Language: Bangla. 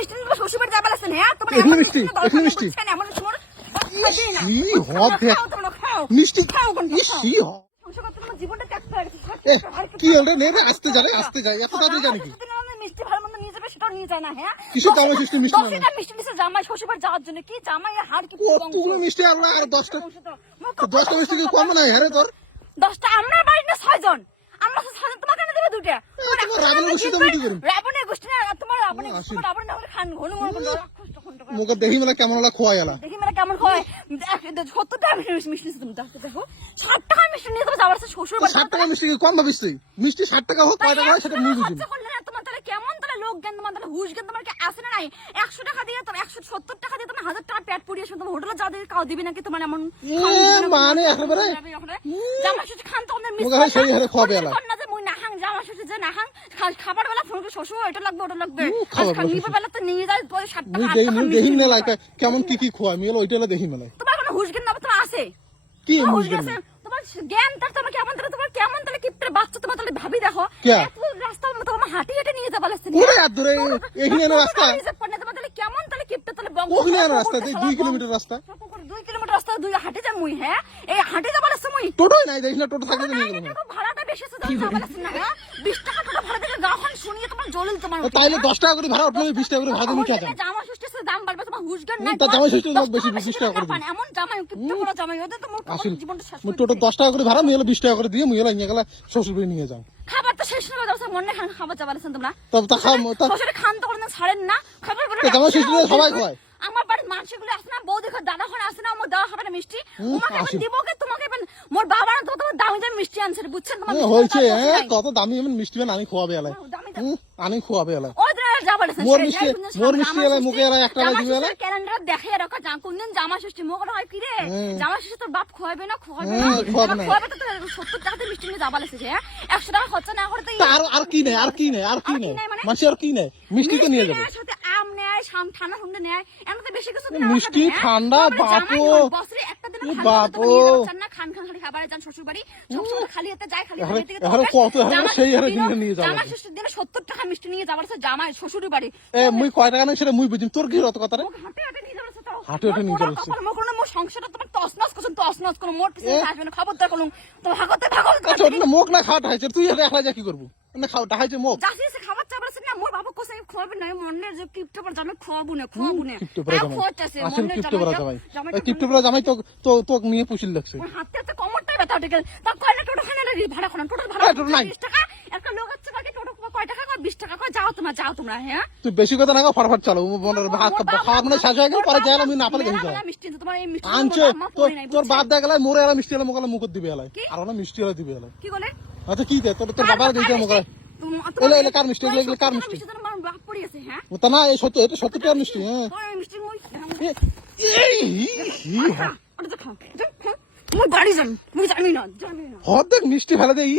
মিষ্টি নিয়ে শ্বশুর বাড়ি যাবার আছেন হ্যাঁ তোমার এখানে মিষ্টি এখানে মিষ্টি এমন সময় ই হদ দেখ মিষ্টি ই হ জীবনটা ত্যাগ করে গেছে কি হলো নে রে আসতে যায় এত তাড়াতাড়ি জানি কি মিষ্টি ভালো মন্দ নিয়ে যাবে সেটাও নিয়ে যায় না হ্যাঁ কিছু জামাই ষষ্ঠী মিষ্টি না দশটা মিষ্টি দিছে জামাই শ্বশুর বাড়ি যাওয়ার জন্য কি জামাই হার কি কতগুলো মিষ্টি আল্লাহ আর 10টা মিষ্টি কি কম না হ্যাঁ রে তোর 10টা আমরা বাড়ি না 6 জন আমরা 6 জন তোমাকে না দেবে দুটো রাবণের গোষ্ঠী তো কি করব রাবণের গোষ্ঠী না তোমার রাবণ না হলে খান ঘন মন মুখে দেখি মানে কেমন হলো খোয়া গেল দেখি মানে কেমন হয় 70 টাকা মিষ্টি তুমি দেখো 60 টাকা মিষ্টি নিয়ে তো যাবার শ্বশুর বাড়ি 60 টাকা মিষ্টি কি কম ভাবিস তুই মিষ্টি 60 টাকা হোক কয় টাকা হয় সেটা মুই বুঝি তোমার তাহলে কেমন তাহলে লোক জ্ঞান তোমার তাহলে হুশ জ্ঞান তোমার কি আছে না নাই 100 টাকা দিয়ে তুমি 170 টাকা দিয়ে তুমি 1000 টাকা পেট পুড়িয়ে শুধু হোটেলে যা দিয়ে খাও দিবি নাকি তোমার এমন মানে একেবারে জামা ষষ্ঠী খান তো আমাদের মুখে হয় সেই হারে খাওয়া বেলা না যে মুই না হাং জামা ষষ্ঠী যে না হাং খাবার বেলা ফোন করে শ্বশুর এটা লাগবে ওটা লাগবে নিবে বেলা তো নিয়ে যায় 60 টাকা 8 টাকা দেখি না লাগে কেমন কি খোয়া আমি ওইটা দেখি মেলে তোমার কোনো হুশ জ্ঞান না তোমার আছে কি হুশ জ্ঞান তোমার জ্ঞান তার তোমার কেমন তাহলে কিপটের বাচ্চা তোমার তাহলে ভাবি দেখো এত রাস্তা তোমার হাঁটি হেঁটে নিয়ে যাবা লাগছে ওরে আর ধরে এইখানে রাস্তা তোমার তাহলে কেমন তাহলে কিপটে তাহলে ওখানে রাস্তা 2 কিলোমিটার রাস্তা 2 কিলোমিটার রাস্তা দুই হাঁটে যা মুই হ্যাঁ এই হাঁটে যাবা লাগছে মুই টোটোই নাই দেখ না টোটো থাকলে তো নিয়ে গেলাম ভাড়াটা বেশি আছে যাবা লাগছে না হ্যাঁ 20 টাকা টোটো ভাড়া দিলে গাখন শুনিয়ে তোমার জলিল তোমার তাইলে 10 টাকা করে ভাড়া উঠলে 20 টাকা করে ভাড়া দিমু কেন জামা ষষ্ঠীর দাম বাড়বে তোমার হুশ জ্ঞান নাই তা জামা ষষ্ঠীর লোক বেশি 20 টাকা করে দিই এমন জামাই কিপটে বড় জামাই ওদের তো মোর জীবনটা শেষ মুই টোটো 10 টাকা করে ভাড়া মুই 20 টাকা করে দিয়ে মুই নিয়ে গেলা শ্বশুর বাড়ি নিয়ে যাও খাবার তো শেষ না যাচ্ছে মনে খাবার যাবা লাগছেন তোমরা তব তা খাও শ্বশুরে খান তো কোনো ছাড়েন না খাবার বলে জামা ষষ্ঠী সবাই খায় আমার বাড়ির মানুষগুলো আসে না বউ দেখো দাদা ঘর আসে না আমার দেওয়া হবে না মিষ্টি তোমাকে দিব কে তোমাকে মোর বাবা না তো তোমার দামি দামি মিষ্টি আনছে বুঝছেন তোমার হইছে কত দামি এমন মিষ্টি আমি খোয়াবে এলাই আমি খোয়াবে এলাই ওই দিন যাবা লাগছে মোর মিষ্টি এলাই মুখে এলাই একটা লাই দিবে এলাই ক্যালেন্ডার দেখে রাখো কোন দিন জামা ষষ্ঠী মোর হয় কি রে জামা ষষ্ঠী তোর বাপ খোয়াবে না খোয়াবে তো 70 টাকাতে মিষ্টি নিয়ে যাবা লাগছে হ্যাঁ 100 টাকা খরচা না করে তো আর কি নেই মাসি আর কি নেই মিষ্টি তো নিয়ে যাবে সাথে আম নেয় ঠান্ডা ঠান্ডা নেয় এমন তো বেশি কিছু মিষ্টি ঠান্ডা বাপো বছরে একটা দিন বাপো না খান খালি খাবারে যান শ্বশুর বাড়ি সবসময় খালি হাতে যায় খালি হাতে কত সেই হারে কিনে নিয়ে যাবে জামা ষষ্ঠীর দিনে 70 টাকা মিষ্টি নিয়ে যাবার জামাই শ্বশুর বাড়ি মুই কয় টাকা না সেটা মুই বুঝিম তোর কি রত কথা রে হাতে হাতে নিয়ে যাবার হাতে হাতে নিয়ে যাবে মোর সংসারটা তোমার তসনস করছেন তসনস করো মোর পিছনে আসবে না খবরদার করুন তো ভাগতে মুখ না খাওয়া খাইছে তুই একলা যা কি করবো না খাও খাইছে মুখ যাচ্ছে খাবার চাবার না মোর বাবা কোসে খোয়াবে না মনে যে কিপটে পর জামাই খোয়াবো না কিপটে পরা জামাই তো তো নিয়ে পুষিল লাগছে হাতে হাতে কমরটাই ব্যথা উঠে গেল তা কয় না টোটো খানে ভাড়া কোন টোটো ভাড়া 20 টাকা একটা লোক আছে বাকি টোটো কয় টাকা কয় 20 টাকা কয় যাও তোমরা হ্যাঁ তুই বেশি কথা না ফটাফট চালো মনের ভাত খাওয়া মানে শেষ হয়ে গেল পরে যাই আমি না পালে গেছি মিষ্টি তোমার এই মিষ্টি আনছে তোর বাপ দেখা গেল মোরে এলা মিষ্টি এলা মোকালে মুখ দিবে এলা আর না মিষ্টি এলা দিবে এলা কি বলে আচ্ছা কি দে তোর বাবা দিতে মোকালে এলা কার মিষ্টি এলা কার মিষ্টি তোমার বাপ পড়ি আছে হ্যাঁ ওটা না এই 70 এটা 70 টাকা মিষ্টি হ্যাঁ মিষ্টি মই বাড়ি যান মই জানি না হদ দেখ মিষ্টি ফেলে দে ই